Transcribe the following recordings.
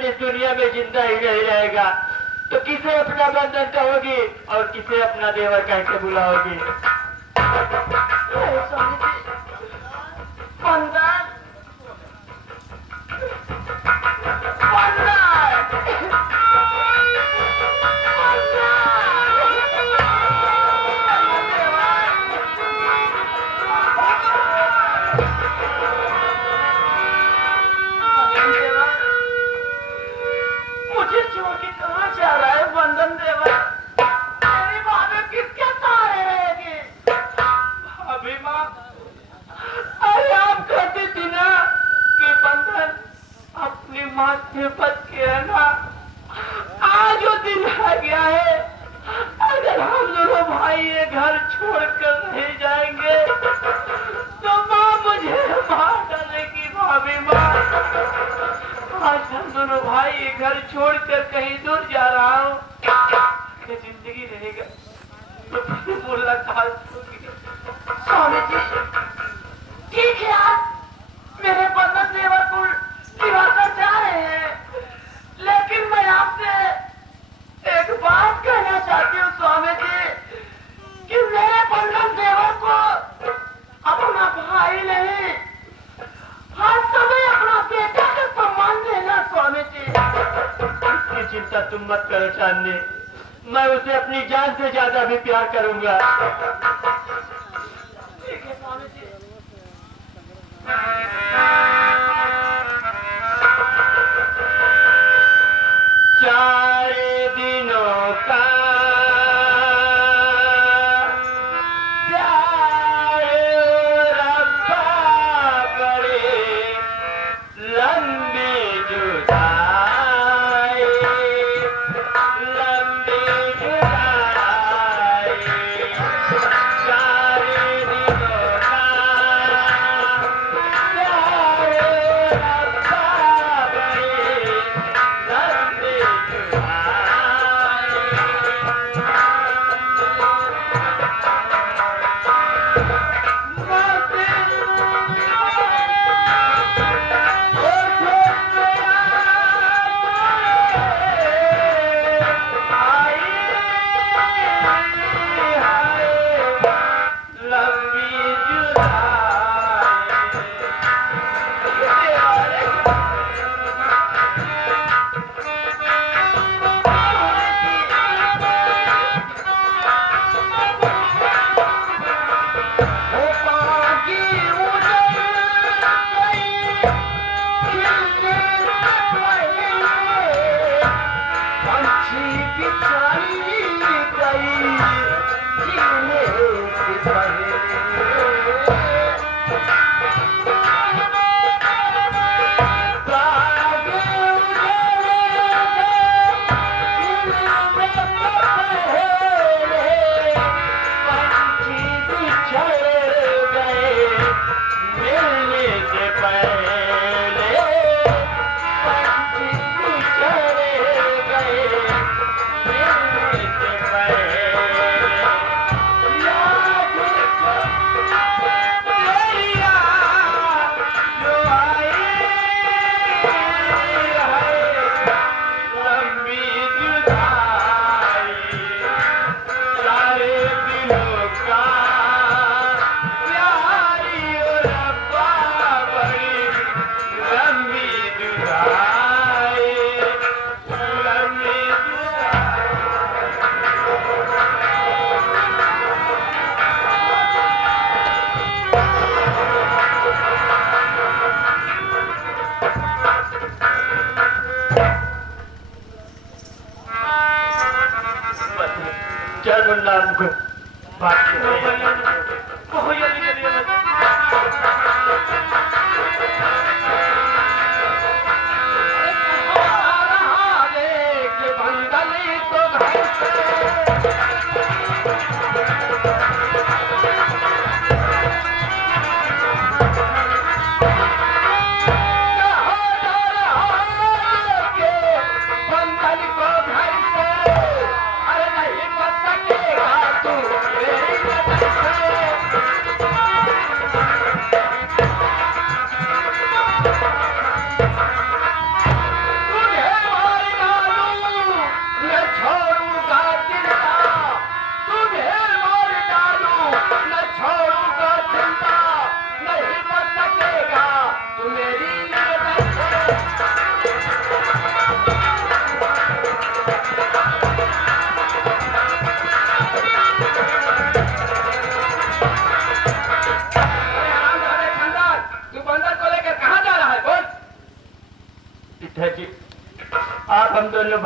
बंधन इस दुनिया में जिंदा ही नहीं रहेगा तो किसे अपना बंधन कहोगी और किसे अपना देवर कह के बुलाओगी? स्वामी जी, बंधन मुझे छोड़ के कहाँ जा रहा है बंधन देवा? मेरी भाभी किसके सहारे रहेगी? भाभी माँ, अरे आप कहती थी ना कि बंधन अपनी माँ से बच के रहना। आज वो दिन आ गया है। अगर हम दोनों भाई ये घर छोड़कर नहीं जाएंगे तो माँ मुझे मार डालेगी। भाभी माँ, आज हम दोनों भाई ये घर छोड़कर कहीं दूर जा रहा हूँ। अगर जिंदगी रहेगा तो फिर मुलाकात होगी। स्वामी जी, ठीक है, आप मेरे बंधन देवर को दिवाकर जा रहे हैं, लेकिन मैं आपसे एक बात कहना चाहती हूँ स्वामी जी कि मेरे बंधन देवर को अपना भाई नहीं, हर समय अपना बेटा का सम्मान देना स्वामी जी। इसकी चिंता तुम मत करो चांदनी, मैं उसे अपनी जान से ज्यादा भी प्यार करूंगा। ठीक है स्वामी जी। चार दिनों का प्यार रब्बा करे, लंबी जुदाई, लंबी जुदाई। चार दिनों का प्यार रब्बा करे, लंबी चल मुन्ना, हमको बात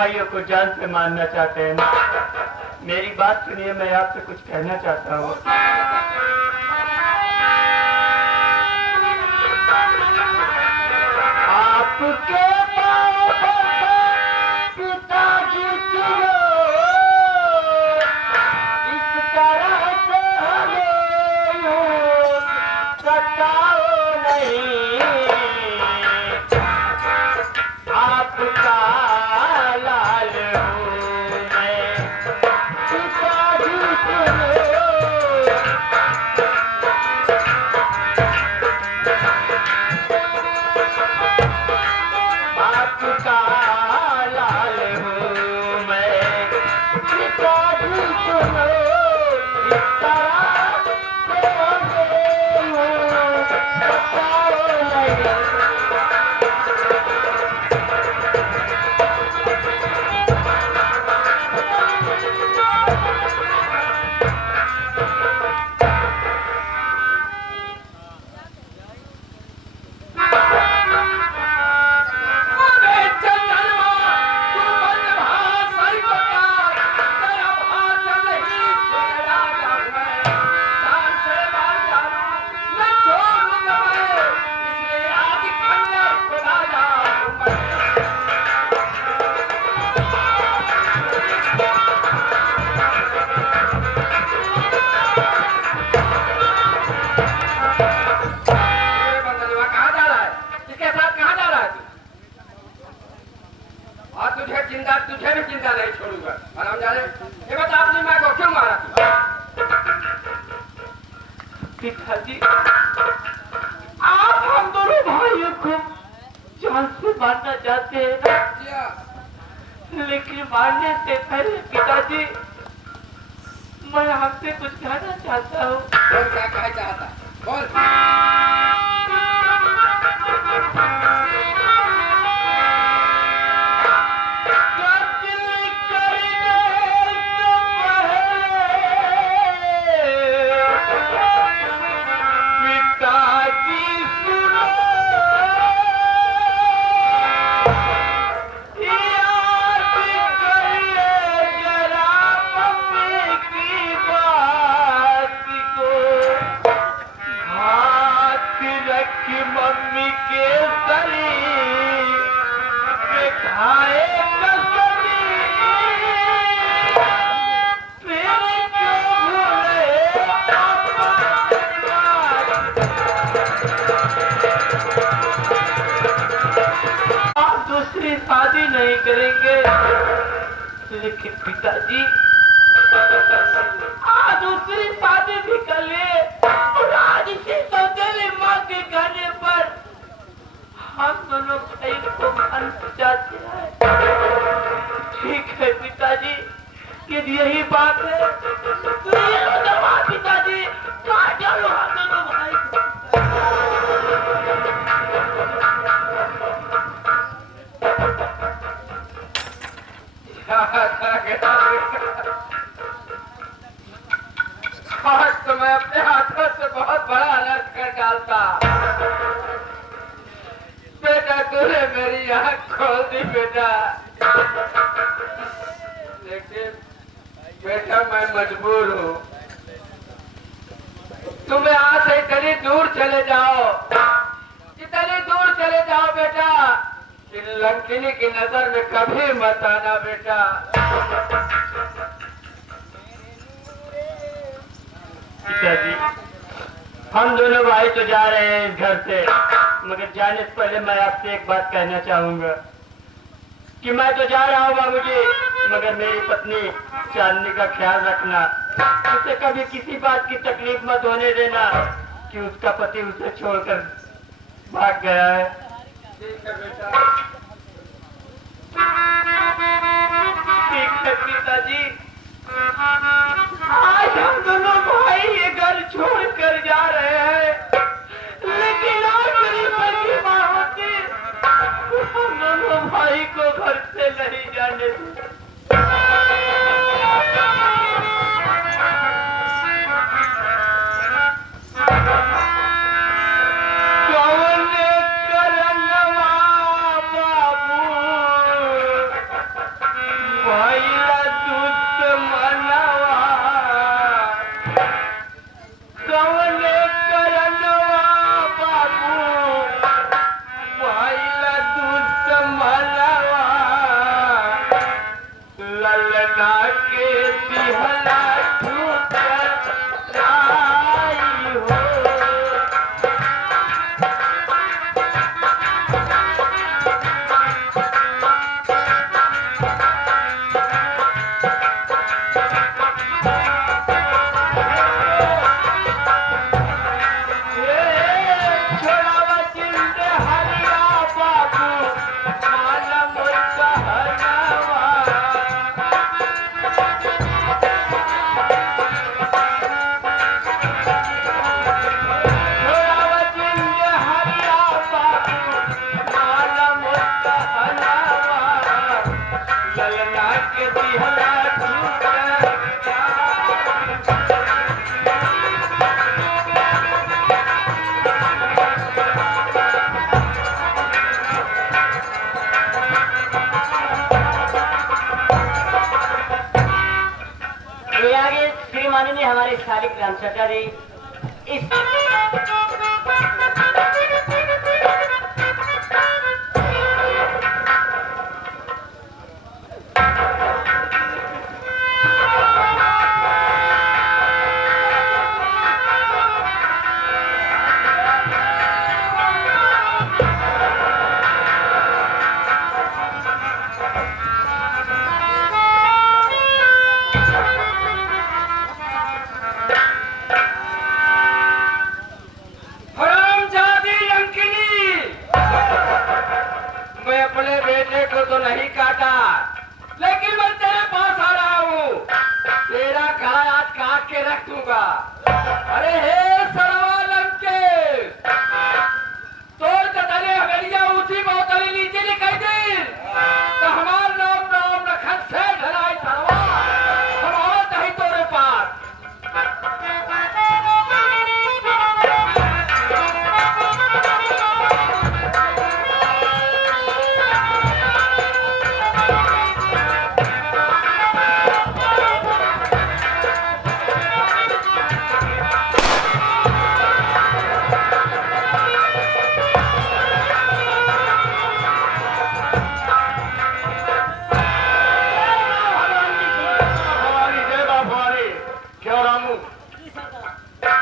भाइयों को जान से मारना चाहते हैं ना। मेरी बात सुनिए, मैं आपसे कुछ कहना चाहता हूँ। आपके पिताजी इस तरह से हमें सताओ नहीं, आपका लाल हूँ मैं, पिताजी आपका लाल हूँ मैं, पिताजी सुनो, इस तरह से हमें सताओ नहीं। तुझे भी चिंता नहीं छोड़ूंगा। हरामजादे, ये बता अपनी माँ को क्यों मारा? पिताजी, आप हम दोनों भाइयों को जान से मारना चाहते हैं, लेकिन मारने से पहले पिताजी मैं आपसे कुछ कहना चाहता हूँ। बोल, क्या कहना चाहता? बोल। मम्मी के शरीर में खाए कसमी, फिर क्यों भूले आप दूसरी शादी नहीं करेंगे, लेकिन पिताजी आज दूसरी शादी भी कर ले और आज इसी सौतेली माँ के कहने पर हम दोनों भाई को मारना चाहते हैं। ठीक है पिताजी, यदि यही बात है तो ये लो दवा पिताजी, काट डालो हम दोनों भाई को। आज तो मैं अपने हाथों से बहुत बड़ा अनर्थ कर डालता। बेटा, तूने मेरी आँख खोल दी बेटा, लेकिन बेटा मैं मजबूर हूँ। तुम यहाँ से इतनी दूर चले जाओ, इतनी दूर चले जाओ बेटा, इन लंकिनी की नजर में कभी मत आना बेटा। पिताजी, हम दोनों भाई तो जा रहे हैं इस घर से, मगर जाने से पहले मैं आपसे एक बात कहना चाहूंगा कि मैं तो जा रहा हूँ बाबूजी, मगर मेरी पत्नी चांदनी का ख्याल रखना, उसे कभी किसी बात की तकलीफ मत होने देना कि उसका पति उसे छोड़कर भाग गया है। ठीक है बेटा। ठीक है पिताजी, आज हम दोनों भाई ये घर छोड़ कर जा रहे हैं, लेकिन आज मेरी बड़ी माँ होती हम दोनों भाई को घर से नहीं जाने देती। कौन करनवा बाबू ग्रंथचारी इस हरामजादी लंकिनी, मैं अपने बेटे को तो नहीं काटा, लेकिन मैं तेरे पास आ रहा हूँ। तेरा गला आज काट के रख दूंगा। अरे हे सरवा लंके, तोड़ कतरे हवेलियां ऊंची बोतली नीचे लिखाई दे, तो हमार नाम नाम रखत से ढलाई सरवा, हम आवत नहीं तोरे पास।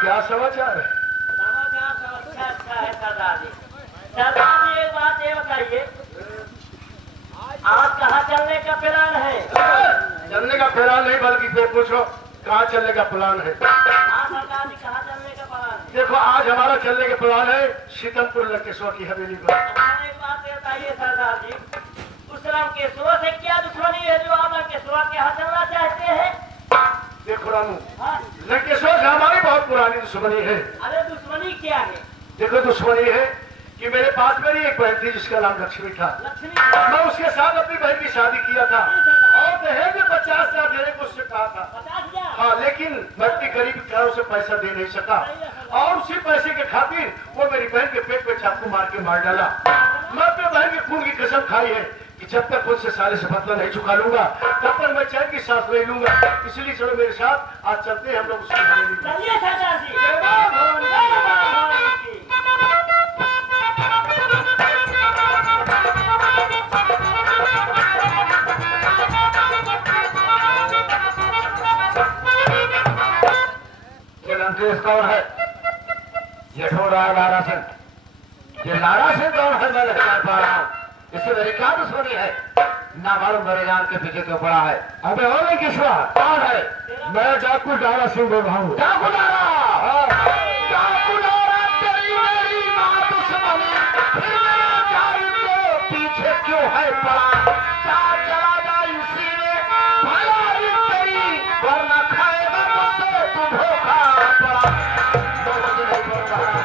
क्या समाचार है? समाचार तो अच्छा है सरदार जी। सरदार जी एक बात ये बताइए, आज कहाँ चलने का प्लान है? चलने का प्लान नहीं, बल्कि फिर पूछो कहाँ चलने का प्लान है। हाँ सरदार जी, कहाँ चलने का प्लान है? देखो आज हमारा चलने का प्लान है शीतलपुर लंकेश्वर की हवेली पर। अच्छा एक बात ये बताइए सरदार जी, उस लंकेश्वर से क्या दुश्मनी है जो आप लंकेश्वर के यहाँ चलना चाहते हैं? देखो रामू, हाँ, लंकेश्वर से हमारी बहुत पुरानी दुश्मनी है। अरे दुश्मनी क्या है? देखो दुश्मनी है कि मेरे पास मेरी एक बहन थी जिसका नाम लक्ष्मी था। लक्ष्मी मैं उसके साथ अपनी बहन की शादी किया था और दहेज में 50,000 देने को उससे कहा था। 50,000? हाँ, लेकिन मैं इतनी गरीब था, उसे पैसा दे नहीं सका और उसी पैसे के खातिर वो मेरी बहन के पेट पे चाकू मार के मार डाला। मैं अपने बहन के खून की कसम खाई है कि जब तक उससे साले से बदला नहीं चुका लूंगा तब तक मैं चैन की सांस नहीं लूंगा। इसलिए चलो मेरे साथ, आज चलते हैं हम लोग उसकी हवेली पर। चलिए सरदार जी। जय मां भवानी की। ये लंकेश कौन है? ये ढो रहा है लारा सिंह। ये लारा सिंह कौन है मैं नहीं जान पा रहा हूँ। इससे मेरी क्या दुश्मनी है? ना मालूम मेरे जान के पीछे क्यों पड़ा है। अबे हो नहीं किसवा कौन है? मैं डाकू लारा सिंह बोल रहा हूँ। डाकू लारा, डाकू लारा, तेरी मेरी माँ दुश्मनी फिर मेरे जान के पीछे क्यों है पड़ा? चला जा इसी में भला तेरी, वरना खाएगा मुझसे तू धोखा पड़ा। मैं तुझे नहीं बोल रहा हूँ।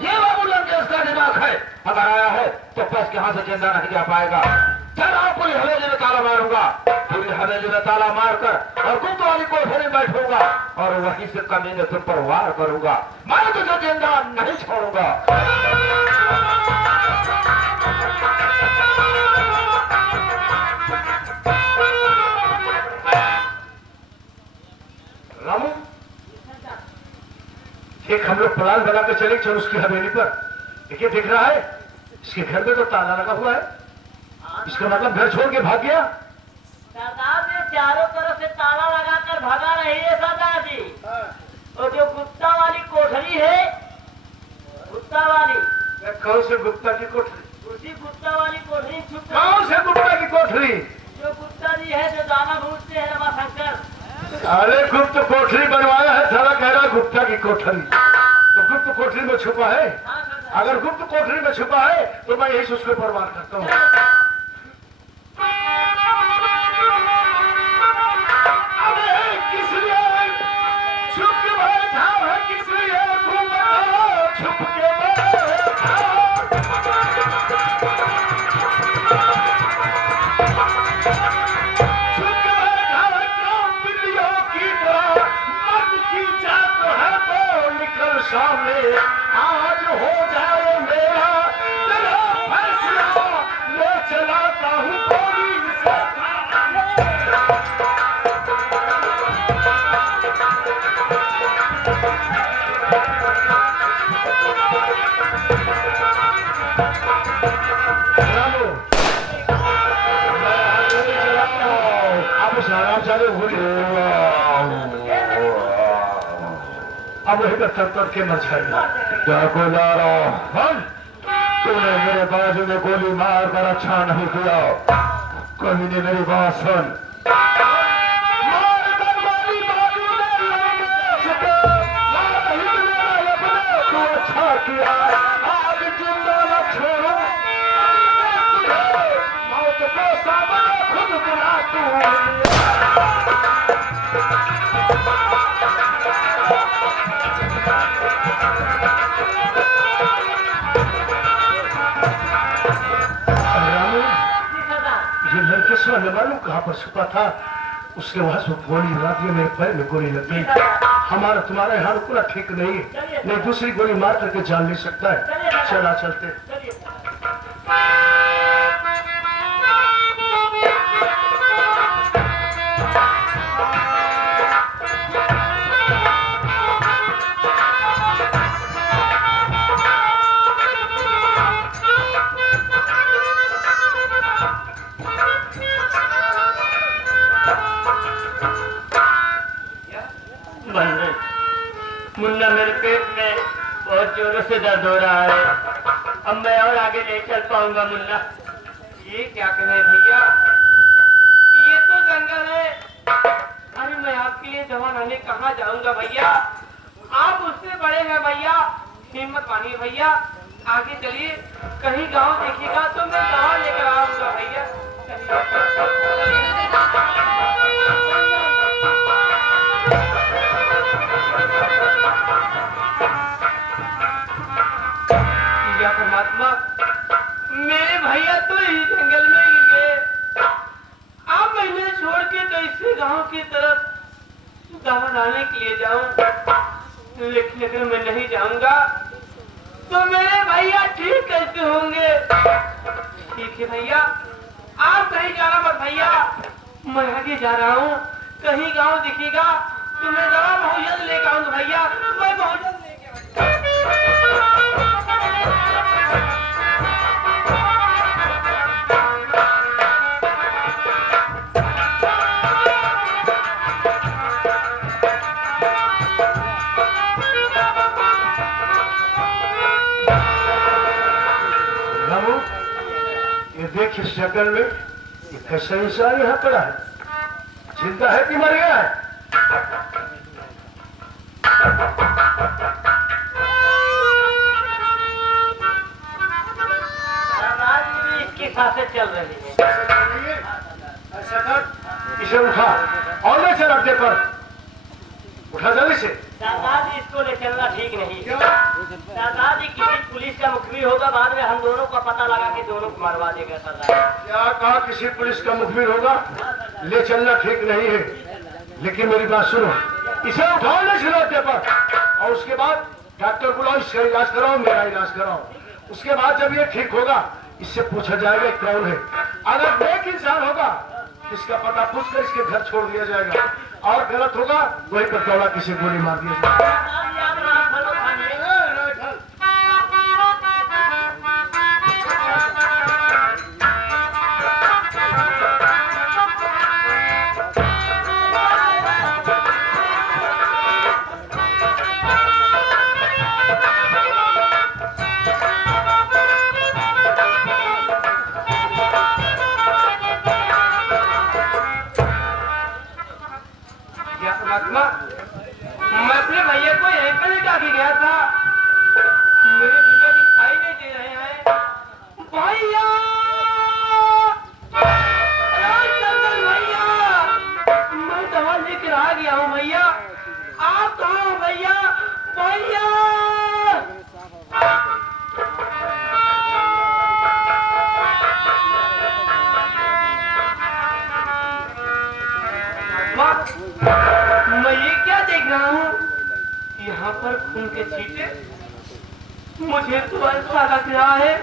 ये बाबू लंकेश का दिमाग है, अगर आया है तो बस के हाथ से जिंदा नहीं जा पाएगा। चल आप पूरी हवेली में ताला मारूंगा, पूरी हवेली में ताला मारकर और गुप्त वाली कोठरी में बैठूंगा और वहीं से कमीने तुम पर वार करूंगा। मैं तुझे जिंदा नहीं छोड़ूंगा। रामू, एक हम लोग प्लान बना के चले, चल उसकी हवेली पर। देखिए दिख रहा है इसके घर में तो ताला लगा हुआ है, इसका मतलब घर छोड़ के भाग गया। सरदार जी चारों तरफ से ताला लगाकर भगा रही है सरदार जी। और जो गुप्ता वाली कोठरी है, गुप्ता वाली, कौन से गुप्ता की कोठरी? उसी गुप्ता वाली कोठरी छुप कौन से गुप्ता की कोठरी? जो गुप्ता जी है जो दाना भूजते हैं रमाशंकर। अरे गुप्त कोठरी बनवाया है, सारा कह रहा है गुप्ता की कोठरी। तो गुप्त कोठरी में छुपा है? हाँ सरदार। अगर गुप्त कोठरी में छुपा है तो मैं यही उसके ऊपर वार करता हूँ। अबे किस लिए छुप के बैठा है? किस लिए तुम छुप के बैठा? छुप के बैठा है काम बिल्लियों की तरह, मर्द की जात है तो निकल सामने। आज हो जाए मेरा रामू, अब सारा चालू हो अब वही तर के मर जाएगा। क्या लारो हम तूने मेरे बाजू में गोली मार कर अच्छा नहीं किया। कहीं ने मेरी बात सुन, अच्छा किया। आज जिंदा न छोड़ो, मौत को सामने खुद बुला तू। ये लड़केश्वर ने मालूम कहाँ पर छुपा था। उसके वहां से गोली लगा दी, मेरे पैर में गोली लग गई। हमारा तुम्हारा यहाँ रुकना ठीक नहीं है, नहीं दूसरी गोली मार करके जान ले सकता है। चला चलते। मुन्ना, मेरे पेट में बहुत जोरों से दर्द हो रहा है। अब मैं और आगे नहीं चल पाऊंगा मुन्ना। ये क्या कहे भैया, ये तो जंगल है। अरे मैं आपके लिए दवा लाने कहाँ जाऊंगा भैया? आप उससे बड़े हैं भैया, हिम्मत मानिए भैया, आगे चलिए। कहीं गांव देखिएगा तो मैं दवा लेकर आऊंगा भैया। परमात्मा, मेरे भैया तो इस जंगल में गिर गए। अब मैं इन्हें छोड़ के कैसे गांव की तरफ दवा लाने के लिए जाऊं? लेकिन अगर मैं नहीं जाऊंगा तो मेरे भैया ठीक कैसे होंगे? ठीक है भैया, आप कहीं जाना मत भैया, मैं आगे जा रहा हूँ। कहीं गांव दिखेगा तो मैं दवा बहुत जल्द लेकर आऊंगा भैया, मैं बहुत जल्द लेके आऊंगा। ये देख इस जंगल में ये कैसा इंसान यहाँ पड़ा है, जिंदा है कि मर गया है? इसकी सांसें चल रही है। ऐसा कर, इसे उठा और ले चल अड्डे पर। उठा जल्दी से। दादाजी, इसको ले चलना ठीक नहीं। दादाजी, किसी पुलिस का मुखबिर होगा, बाद में हम दोनों का पता लगा के दोनों को मरवा देगा। सरदार क्या कहा? किसी पुलिस का मुखबिर होगा? ले चलना ठीक नहीं है, लेकिन मेरी बात सुनो, इसे उठाओ, ले चलो अड्डे पर और उसके बाद डॉक्टर बुलाओ, इसका इलाज कराओ, मेरा इलाज कराओ। उसके बाद जब ये ठीक होगा, इससे पूछा जाएगा कौन है। अगर नेक इंसान होगा, इसका पता पूछकर इसके घर छोड़ दिया जाएगा, और गलत होगा वहीं पर दौड़ा किसी गोली मार दिया जाएगा। मैं अपने भैया को यहीं पर लेटा के गया था, मेरे भैया दिखाई नहीं दे रहे हैं। भैया, भैया, मैं दवा लेकर आ गया हूँ भैया, आप कहाँ हो भैया? भैया, मैं ये क्या देख रहा हूँ? यहाँ पर खून के छींटे। मुझे तो ऐसा लग रहा है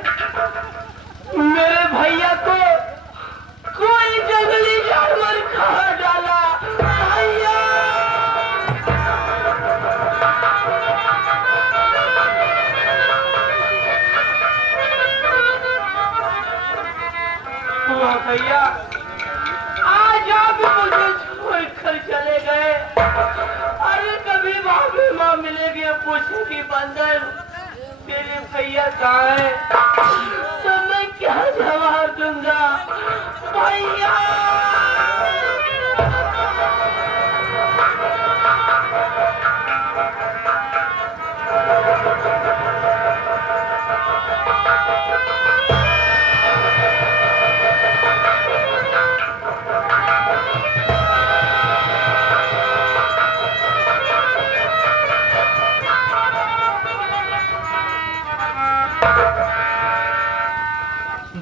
मेरे भैया को कोई जंगली जानवर खा डाला। भैया, भैया आज आप मुझे छोड़कर चले गए। अरे कभी भाभी माँ मिलेगी पूछेगी बंधन मेरे भैया कहाँ है, तो मैं क्या जवाब दूंगा भैया।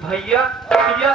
भैया भैया